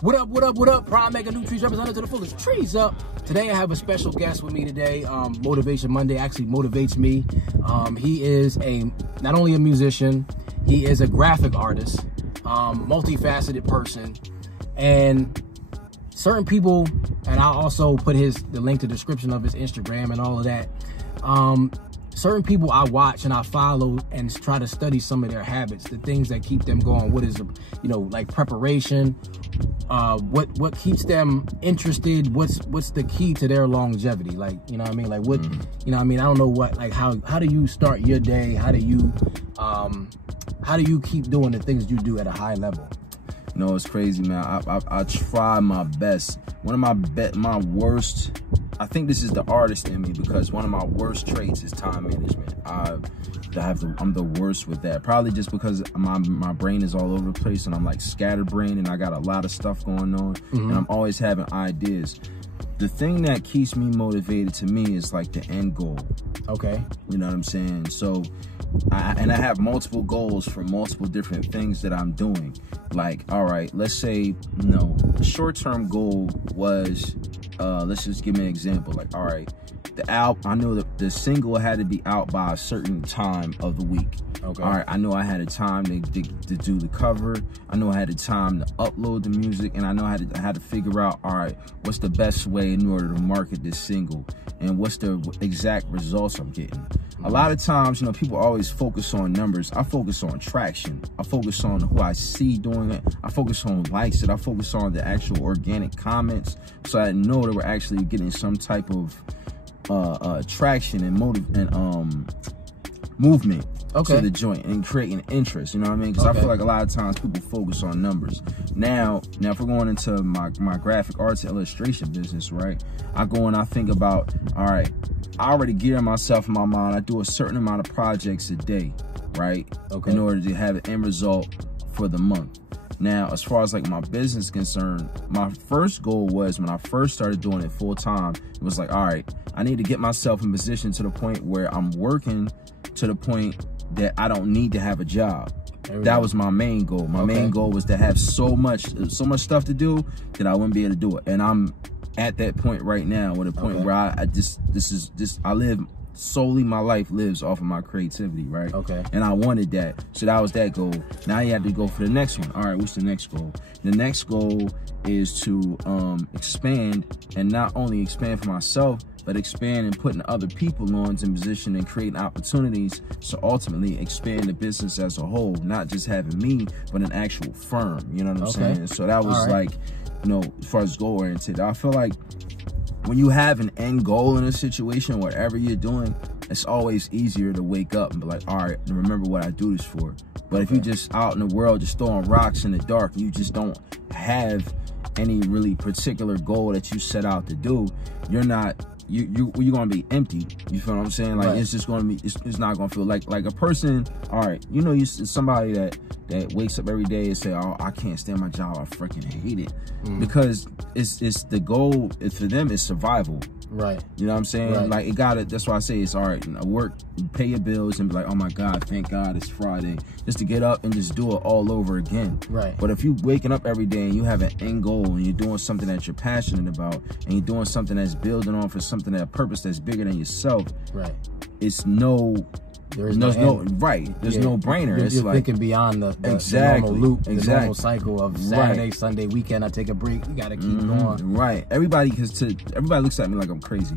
What up, what up, what up? Pryme making Nu-Treez representative to the fullest. Trees up. Today I have a special guest with me today. Motivation Monday actually motivates me. He is not only a musician, he is a graphic artist, multifaceted person, and certain people, and I'll also put the link to the description of his Instagram and all of that. Certain people I watch and I follow and try to study some of their habits, the things that keep them going. What is, like preparation, what keeps them interested, what's the key to their longevity, like, you know what I mean, like what, you know what I mean, I don't know what, like how do you start your day, how do you keep doing the things you do at a high level? No, it's crazy, man. I try my best. One of my worst, I think this is the artist in me, because one of my worst traits is time management. I'm the worst with that. Probably just because my brain is all over the place and I'm like scatterbrained and I got a lot of stuff going on, and I'm always having ideas. The thing that keeps me motivated to me is like the end goal. Okay. You know what I'm saying? So, I have multiple goals for multiple different things that I'm doing. Like, all right, let's say, the short-term goal was, let's just give me an example. Like, all right, I know that the single had to be out by a certain time of the week. Okay. All right, I know I had a time to do the cover. I know I had a time to upload the music, and I know I had to figure out, all right, what's the best way in order to market this single, and what's the exact results I'm getting. A lot of times, people always focus on numbers. I focus on traction. I focus on who I see doing it. I focus on likes it. I focus on the actual organic comments, so I know that we're actually getting some type of traction and movement to the joint and creating interest. You know what I mean? Because I feel like a lot of times people focus on numbers. Now if we're going into my graphic arts and illustration business, right? I go and I think about, all right, I already gear myself in my mind. I do a certain amount of projects a day, right? Okay. In order to have an end result for the month. Now, as far as like my business is concerned, my first goal was, when I first started doing it full time, it was like, all right, I need to get myself in position to the point where I'm working to the point that I don't need to have a job. That was my main goal. My main goal was to have so much stuff to do that I wouldn't be able to do it. And I'm at that point right now, with a point where I live solely, my life lives off of my creativity, right? Okay. And I wanted that, so that was that goal. Now you have to go for the next one. All right, what's the next goal? The next goal is to expand, and not only expand for myself, but expand and putting other people on in position and creating opportunities, so ultimately expand the business as a whole, not just having me, but an actual firm. You know what I'm saying? So that was like, as far as goal oriented, I feel like when you have an end goal in a situation, whatever you're doing, it's always easier to wake up and be like, all right, remember what I do this for. But if you just out in the world just throwing rocks in the dark, you just don't have any really particular goal that you set out to do, you're gonna be empty. You feel what I'm saying? Like, it's just gonna be, it's not gonna feel like a person. All right, you somebody that wakes up every day and say, oh, I can't stand my job, I freaking hate it, because it's the goal for them is survival. Right. You know what I'm saying? Like, that's why I say it's all right, work, pay your bills, and be like, oh my God, thank God it's Friday, just to get up and just do it all over again. Right. But if you waking up every day and you have an end goal and you're doing something that you're passionate about, and you're doing something that's building on for something, that purpose that's bigger than yourself, it's there's no brainer. You're like thinking beyond the normal loop, the normal cycle of Saturday, Sunday, weekend. I take a break. You gotta keep going. Right. Everybody looks at me like I'm crazy.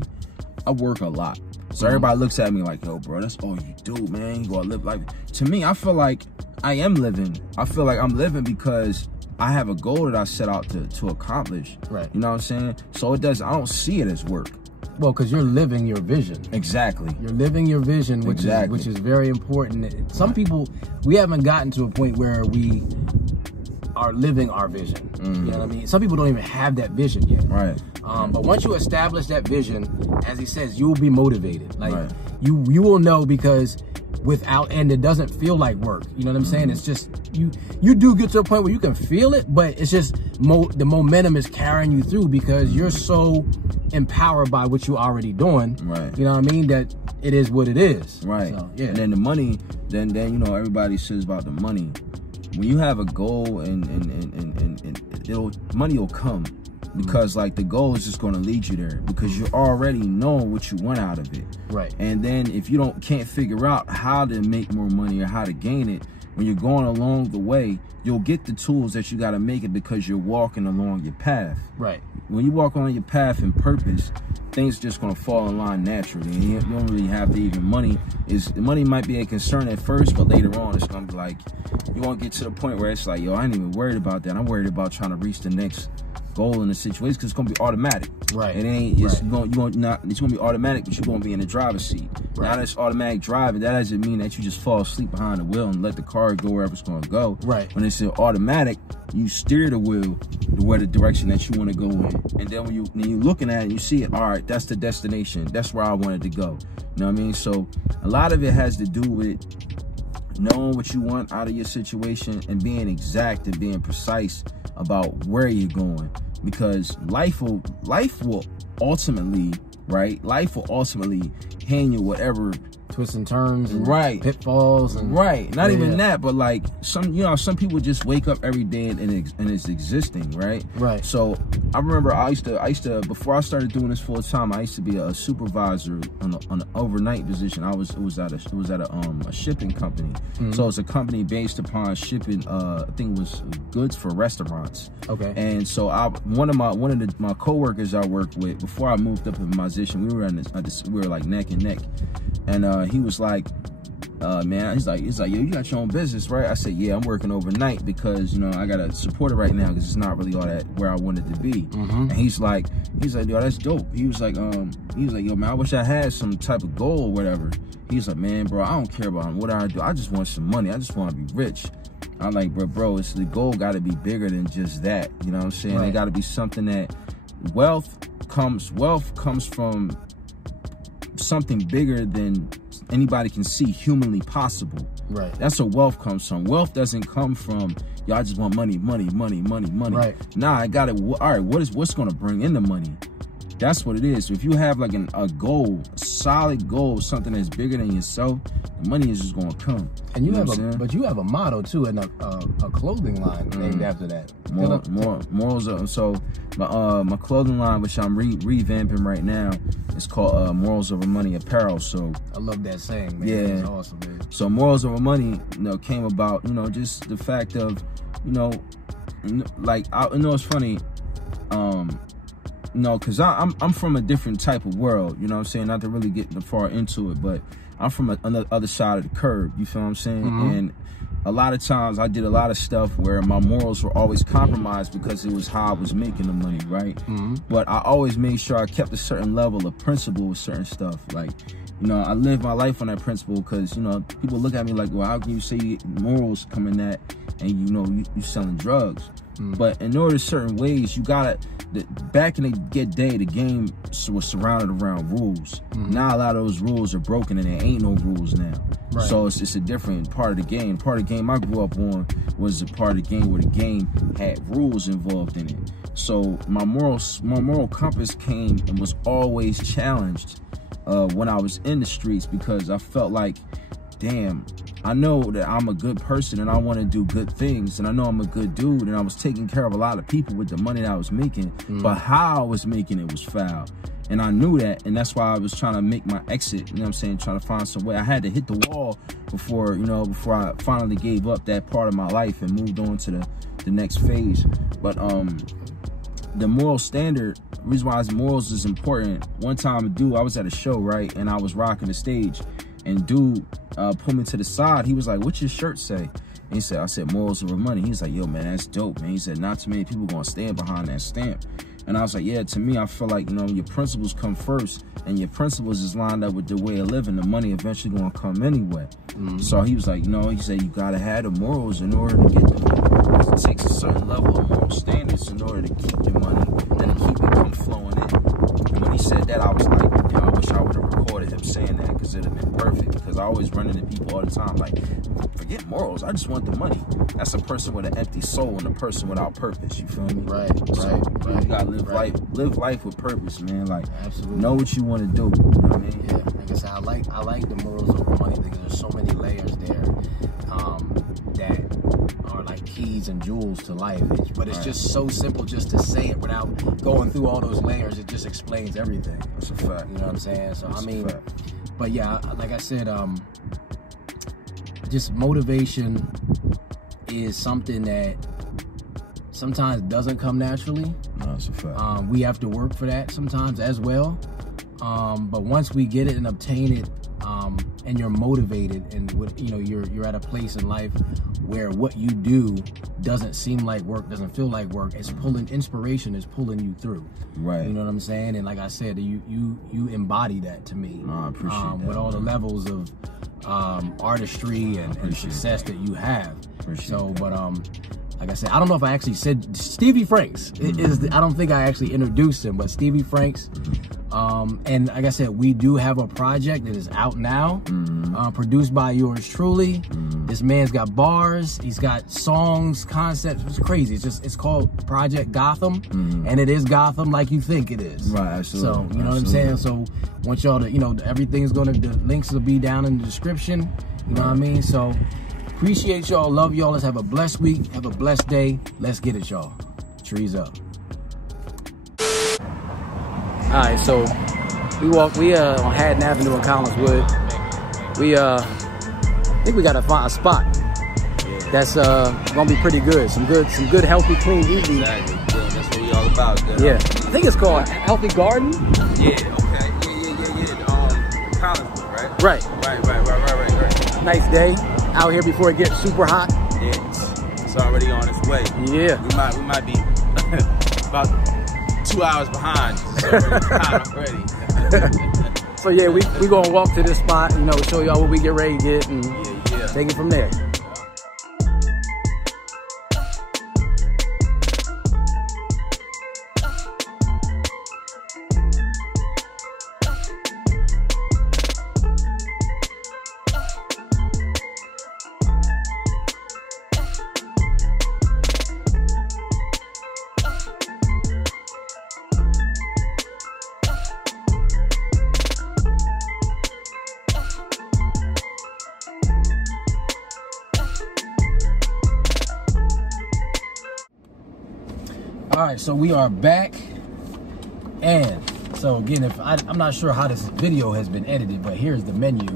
I work a lot, so everybody looks at me like, yo, bro, that's all you do, man. You gotta live like. To me, I feel like I am living. I feel like I'm living because I have a goal that I set out to accomplish. Right. You know what I'm saying? So I don't see it as work. Well, because you're living your vision. Exactly. You're living your vision, which is very important. Some people, we haven't gotten to a point where we are living our vision. You know what I mean? Some people don't even have that vision yet. Right. But once you establish that vision, as he says, you will be motivated. Like, you will know, because and it doesn't feel like work. You know what I'm saying? It's just, you do get to a point where you can feel it, but it's just the momentum is carrying you through, because you're so empowered by what you're already doing. Right. You know what I mean? That it is what it is. Right. So, yeah. And then the money, then everybody says about the money. when you have a goal and money will come, because like the goal is just going to lead you there, because you already know what you want out of it. Right. And then if you can't figure out how to make more money or how to gain it, when you're going along the way, you'll get the tools that you got to make it, because you're walking along your path. Right. When you walk on your path and purpose, things just going to fall in line naturally. And you don't really have to even money might be a concern at first, but later on it's going to be like, you won't get to the point where it's like, yo, I ain't even worried about that. I'm worried about trying to reach the next goal in the situation, because it's gonna be automatic. Right. It ain't. It's gonna be automatic, but you're gonna be in the driver's seat. Right. Now that's automatic driving. That doesn't mean that you just fall asleep behind the wheel and let the car go wherever it's gonna go. Right. When it's automatic, you steer the wheel to the direction that you want to go in, and then when you're looking at it, you see it. All right, that's the destination. That's where I wanted to go. You know what I mean? So a lot of it has to do with knowing what you want out of your situation and being exact and being precise about where you're going, because life will ultimately, right? Life will ultimately hand you whatever twists and turns and pitfalls and not even that, but like some people just wake up every day and it's existing, right? So I remember I used to before I started doing this full time, I used to be a supervisor on an overnight position. It was at a shipping company. So it's a company based upon shipping I think it was goods for restaurants. Okay. And so one of my coworkers I worked with before I moved up in my position, we were like neck and neck. And he was like, man, he's like, yo, you got your own business, right? I said, yeah, I'm working overnight because, I got to support it right now because it's not really all that where I wanted to be. And he's like, yo, that's dope. He was like, yo, man, I wish I had some type of goal or whatever. He's like, man, bro, I don't care about what I do. I just want some money. I just want to be rich. I'm like, bro, it's the goal got to be bigger than just that. You know what I'm saying? It got to be something that wealth comes from something bigger than anybody can see humanly possible. Right. That's where wealth comes from. Wealth doesn't come from, yo, I just want money. Right. Nah, I got it. All right, what's going to bring in the money? That's what it is. So if you have like a goal, a solid goal, something that's bigger than yourself, the money is just going to come. And you have a motto too, and a clothing line named after that. Morals. So my clothing line, which I'm revamping right now, it's called Morals Over Money Apparel. So I love that saying, man. Yeah, it's awesome, man. So Morals Over Money, came about, just the fact of, like it's funny, because I'm from a different type of world, you know what I'm saying? Not to really get far into it, but I'm from on the other side of the curve, you feel what I'm saying? And a lot of times I did a lot of stuff where my morals were always compromised because it was how I was making the money, right? But I always made sure I kept a certain level of principle with certain stuff. Like, I live my life on that principle because, people look at me like, well, how can you say morals come in that and, you selling drugs? But in order certain ways, you gotta, back in the day, the game was surrounded around rules. Now a lot of those rules are broken and there ain't no rules now. Right. So it's just a different part of the game. Part of the game I grew up on was a part of the game where the game had rules involved in it. So my moral compass came and was always challenged when I was in the streets, because I felt like, damn, I know that I'm a good person and I want to do good things, and I know I'm a good dude, and I was taking care of a lot of people with the money that I was making, but how I was making it was foul. And I knew that, and that's why I was trying to make my exit, you know what I'm saying, trying to find some way. I had to hit the wall before I finally gave up that part of my life and moved on to the next phase. But the moral standard, the reason why morals is important, one time I was at a show, right, and I was rocking the stage, and dude pulled me to the side. He was like, what's your shirt say? And he said, I said, Morals Over Money. He was like, yo, man, that's dope, man. He said, not too many people gonna stand behind that stamp. And I was like, yeah, to me, I feel like, your principles come first, and your principles is lined up with the way of living. The money eventually gonna come anyway. So he was like, he said, you gotta have the morals in order to get the money. It takes a certain level of moral standards in order to keep the money and to keep it come flowing in. And when he said that, I was like, I wish I would have recorded him saying that, because it'd have been perfect. Because I always run into people all the time like, forget morals, I just want the money. That's a person with an empty soul and a person without purpose, you feel me? Right. You gotta live life with purpose, man. Like, absolutely, know what you want to do, you know what I mean? Yeah, like I said, I like the Morals Over Money because there's so many layers there that are are like keys and jewels to life. But it's just so simple just to say it without going through all those layers. It just explains everything. That's a fact. You know what I'm saying? So That's I mean, but yeah, like I said, just motivation is something that sometimes doesn't come naturally. No, that's a fact. We have to work for that sometimes as well. But once we get it and obtain it, and you're motivated, and you're at a place in life where what you do doesn't seem like work, doesn't feel like work. It's inspiration is pulling you through. Right. You know what I'm saying? And like I said, you embody that to me. No, I appreciate that. With all the levels of artistry and success that you have. But like I said, I don't know if I actually said Stevie Franks. I don't think I actually introduced him, but Stevie Franks. And like I said, we do have a project that is out now, produced by yours truly. This man's got bars, he's got songs, concepts. It's crazy. It's called Project Gotham, and it is Gotham like you think it is. Right, absolutely. So you know what I'm saying. So want y'all to, everything's the links will be down in the description. You know what I mean. So appreciate y'all, love y'all. Let's have a blessed week, have a blessed day. Let's get it, y'all. Trees up. All right, so we on Haddon Avenue in Collingswood. I think we gotta find a spot that's gonna be pretty good. Some good, healthy, clean eating. Exactly. Yeah, that's what we all about. Yeah, I think it's called Healthy Garden. Yeah. Okay. Yeah. Collingswood, right? Right. Nice day out here before it gets super hot. Yeah, it's already on its way. Yeah. We might be about 2 hours behind. It's already hot already. So yeah, we gonna walk to this spot, show y'all what we get ready to get, and take it from there. All right, so we are back, and so again, I'm not sure how this video has been edited, but here's the menu,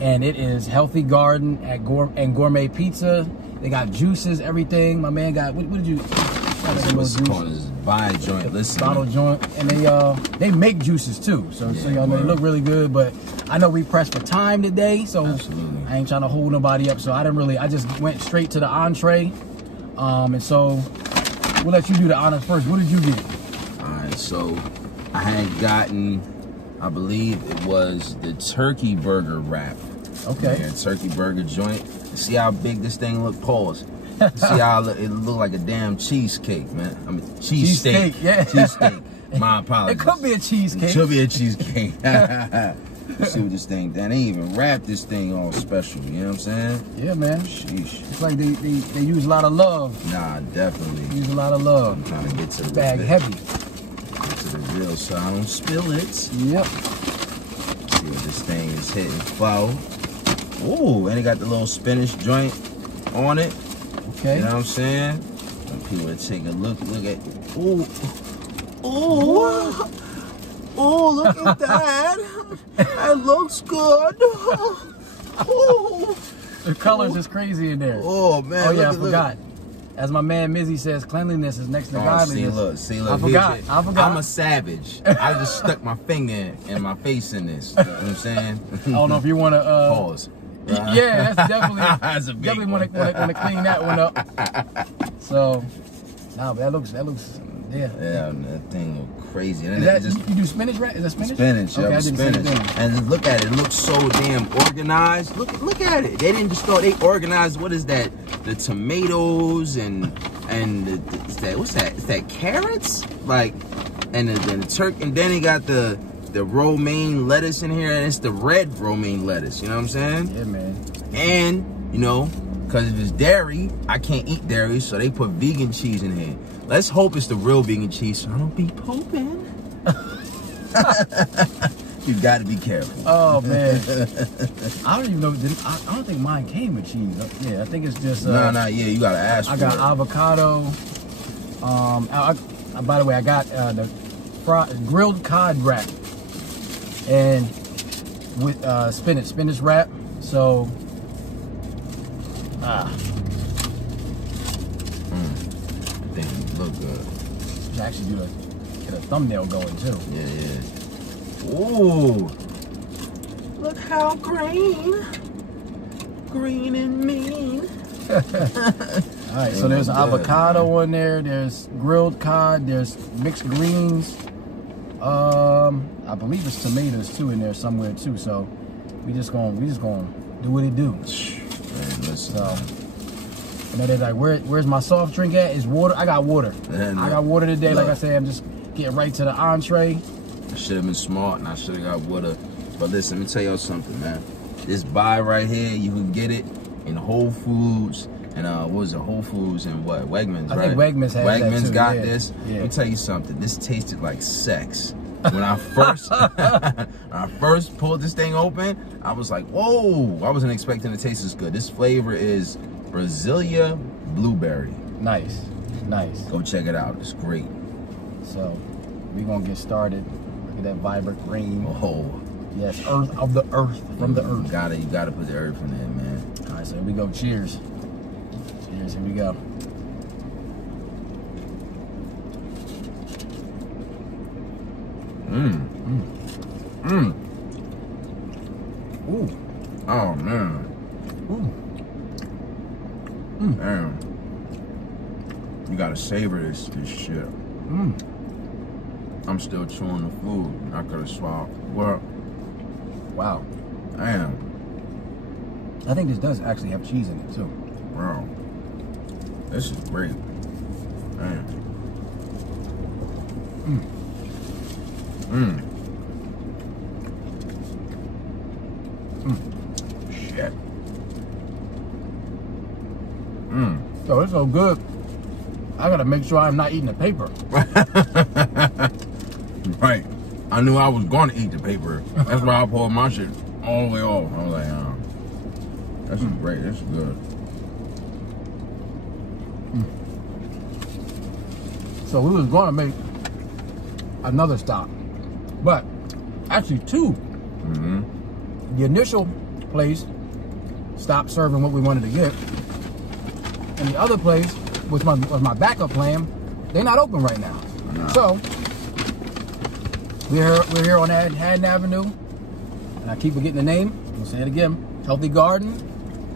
and it is Healthy Garden and Gourmet Pizza. They got juices, everything. My man got what did you? What's called is buy joint. Listen, bottle joint, and they make juices too. So y'all know they look really good, but I know we pressed for time today, so absolutely. I ain't trying to hold nobody up. So I just went straight to the entree, and so. We'll let you do the honors first. What did you get? All right, so I had gotten, I believe it was the turkey burger wrap. Okay. Yeah, turkey burger joint. See how big this thing look? Pause. See how it look like a damn cheesecake, man. I mean, cheesesteak. Yeah. Cheesesteak. My apologies. It could be a cheesecake. It should be a cheesecake. See what this thing done. They even wrap this thing all special. You know what I'm saying? Yeah, man. Sheesh. It's like they use a lot of love. Nah, definitely. Use a lot of love. I'm trying to get to the bag heavy. Get to the real so I don't spill it. Yep. See what this thing is hitting. Flour. Ooh, and it got the little spinach joint on it. Okay. You know what I'm saying? And people would take a look at. Ooh. Ooh. Oh, look at that. That looks good. Oh. The colors is crazy in there. Oh, man. Oh, yeah, I forgot. As my man Mizzy says, cleanliness is next to godliness. See, look. I forgot. I'm a savage. I just stuck my finger and my face in this. You know what I'm saying? I don't know if you want to... Pause. Yeah, that's definitely... That's a big definitely want to clean that one up. So, nah, but that looks... Yeah, that thing look crazy. And you do spinach, right? Is that spinach? Spinach, okay, yeah, spinach. And look at it. It looks so damn organized. Look at it. They didn't just throw. They organized. What is that? The tomatoes and what's that? Is that carrots? Like, and the turkey. And then he got the romaine lettuce in here, and it's the red romaine lettuce. You know what I'm saying? Yeah, man. And because if it's dairy, I can't eat dairy, so they put vegan cheese in here. Let's hope it's the real vegan cheese so I don't be pooping. You got to be careful. Oh man, I don't even know. I don't think mine came with cheese. Yeah, I think it's just. Yeah, you gotta ask. I got avocado. By the way, I got the grilled cod wrap and with spinach wrap. So, I think it look good. Actually, get a thumbnail going too. Yeah. Ooh, look how green and mean. All right, so there's avocado in there. There's grilled cod. There's mixed greens. I believe there's tomatoes too in there somewhere too. So we just gonna do what it do. Man, listen. So, and then they're like, where's my soft drink at? Is water? I got water. Man, I got water today. Like I said, I'm just getting right to the entree. I should have been smart and I should have got water. But listen, let me tell y'all something, man. This buy right here, you can get it in Whole Foods and what was it? Whole Foods and what? Wegmans, right? I think Wegmans has that too. Got this. Yeah. Let me tell you something. This tasted like sex. When I first pulled this thing open, I was like, whoa! I wasn't expecting it to taste as good. This flavor is Brasilia blueberry. Nice. Go check it out. It's great. So we're gonna get started. Look at that vibrant green. Oh. Yes, earth of the earth, from the earth. You gotta put the earth in there, man. All right, so here we go. Cheers. Cheers. Here we go. Ooh. Oh man. Ooh. Man. You gotta savor this shit. I'm still chewing the food. I could have swallowed. Well. Wow. Damn. I think this does actually have cheese in it too. Wow. This is great. Damn. Shit. Oh, it's so good. I gotta make sure I'm not eating the paper. Right. I knew I was going to eat the paper. That's why I pulled my shit all the way off. I was like, this is great. This is good. So we was going to make another stop, but actually two. The initial place stopped serving what we wanted to get, and the other place was my backup plan. They're not open right now. No. So we're here on Haddon Avenue, and I keep forgetting the name. I'll say it again. Healthy Garden.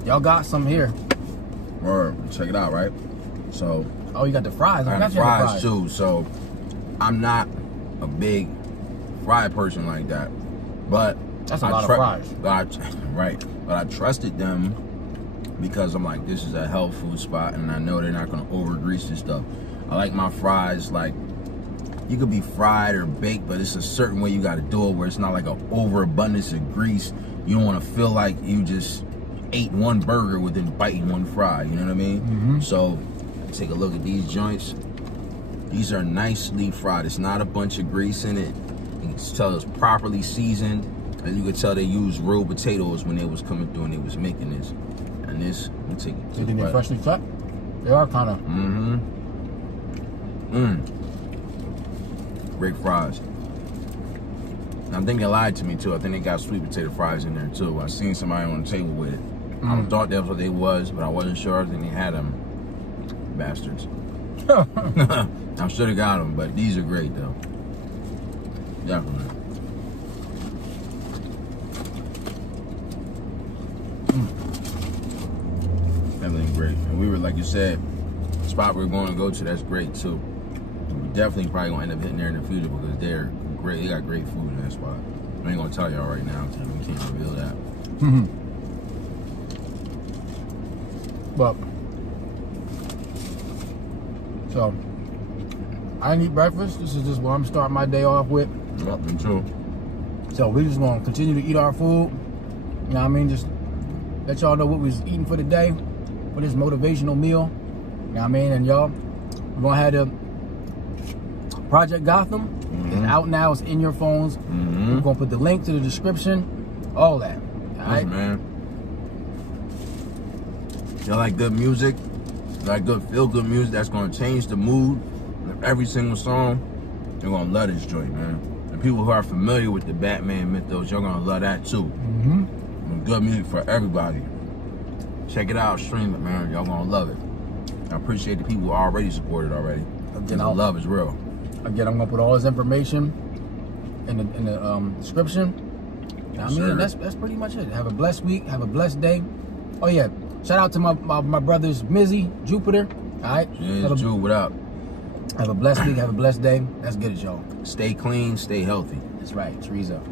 Y'all got some here. Word. Check it out, right? So. Oh, you got the fries. I got the fries too. So I'm not a big fry person like that, but that's a lot of fries. Right. But I trusted them because I'm like, this is a health food spot, and I know they're not gonna over grease this stuff. I like my fries like. You could be fried or baked, but it's a certain way you got to do it where it's not like an overabundance of grease. You don't want to feel like you just ate one burger within biting one fry. You know what I mean? So take a look at these joints. These are nicely fried. It's not a bunch of grease in it. You can tell it's properly seasoned, and you can tell they used real potatoes when they was coming through and they was making this. And this, let me take it. You think they're freshly cut? They are kind of. Great fries. And I think they lied to me too. I think they got sweet potato fries in there too. I seen somebody on the table with it. I thought that was what they was, but I wasn't sure. I think they had them. Bastards. I should have got them, but these are great though. Definitely. Everything great. And we were, like you said, the spot we were going to go to, that's great too. We definitely probably gonna end up hitting there in the future because they're great. They got great food in that spot. I ain't gonna tell y'all right now, so we can't reveal that. Well, so I didn't eat breakfast. This is just what I'm starting my day off with. Yep, me too. So we just gonna continue to eat our food. You know what I mean? Just let y'all know what we was eating for the day, for this motivational meal. You know what I mean? And y'all, we're gonna have the Project Gotham. It's out now. It's in your phones. We're gonna put the link to the description, all that. All right, man. You like good music, you like good feel-good music that's gonna change the mood of every single song, you're gonna love this joint, man. And people who are familiar with the Batman mythos, you're gonna love that too. Good music for everybody. Check it out, stream it, man. Y'all gonna love it. I appreciate the people who already supported already. Again, the love is real. Again, I'm gonna put all this information in the description. I mean, that's pretty much it. Have a blessed week. Have a blessed day. Oh yeah, shout out to my brothers Mizzy, Jupiter. All right. Yeah, Ju, what up? Have a blessed week. Have a blessed day. Let's get it, y'all. Stay clean. Stay healthy. That's right. Trees up.